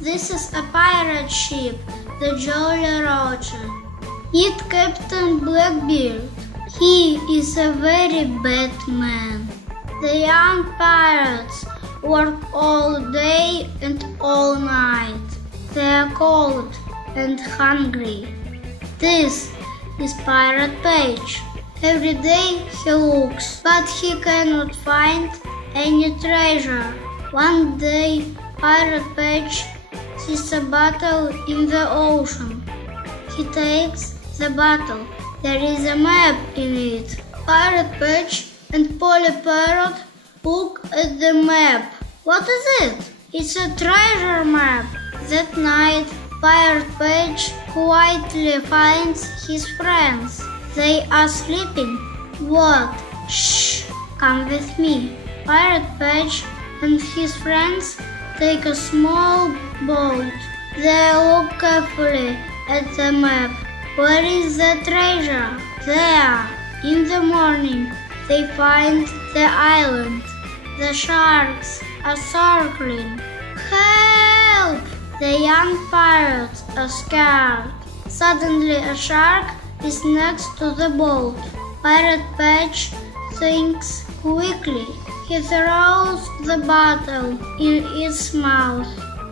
This is a pirate ship, the Jolly Roger. Meet Captain Blackbeard. He is a very bad man. The young pirates work all day and all night. They are cold and hungry. This is Pirate Page. Every day he looks, but he cannot find any treasure. One day Pirate Page sees a bottle in the ocean. He takes the bottle. There is a map in it. Pirate Page and Polly Parrot look at the map. What is it? It's a treasure map. That night, Pirate Page quietly finds his friends. They are sleeping. What? Shh! Come with me. Pirate Page and his friends take a small boat. They look carefully at the map. Where is the treasure? There. In the morning, they find the island. The sharks are circling. Help! The young pirates are scared. Suddenly a shark is next to the boat. Pirate Page thinks quickly. He throws the bottle in its mouth.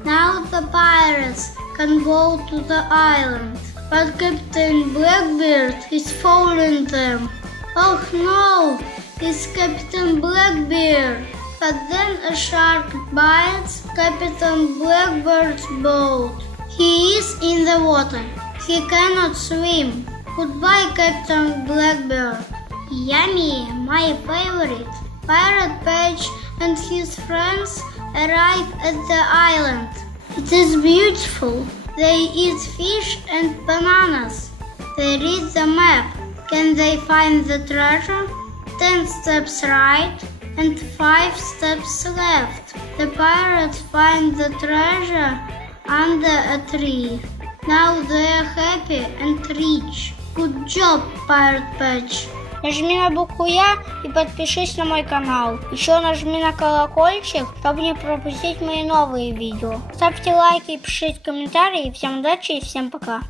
Now the pirates can go to the island, but Captain Blackbeard is following them. Oh no, it's Captain Blackbeard! But then a shark bites Captain Blackbeard's boat. He is in the water. He cannot swim. Goodbye, Captain Blackbeard. Yummy, my favorite. Pirate Page and his friends arrive at the island. It is beautiful. They eat fish and bananas. They read the map. Can they find the treasure? 10 steps right and 5 steps left. The pirates find the treasure under a tree. Now they are happy and rich. Good job, Pirate Page. Нажми на букву Я и подпишись на мой канал. Еще нажми на колокольчик, чтобы не пропустить мои новые видео. Ставьте лайки и пишите комментарии. Всем удачи и всем пока.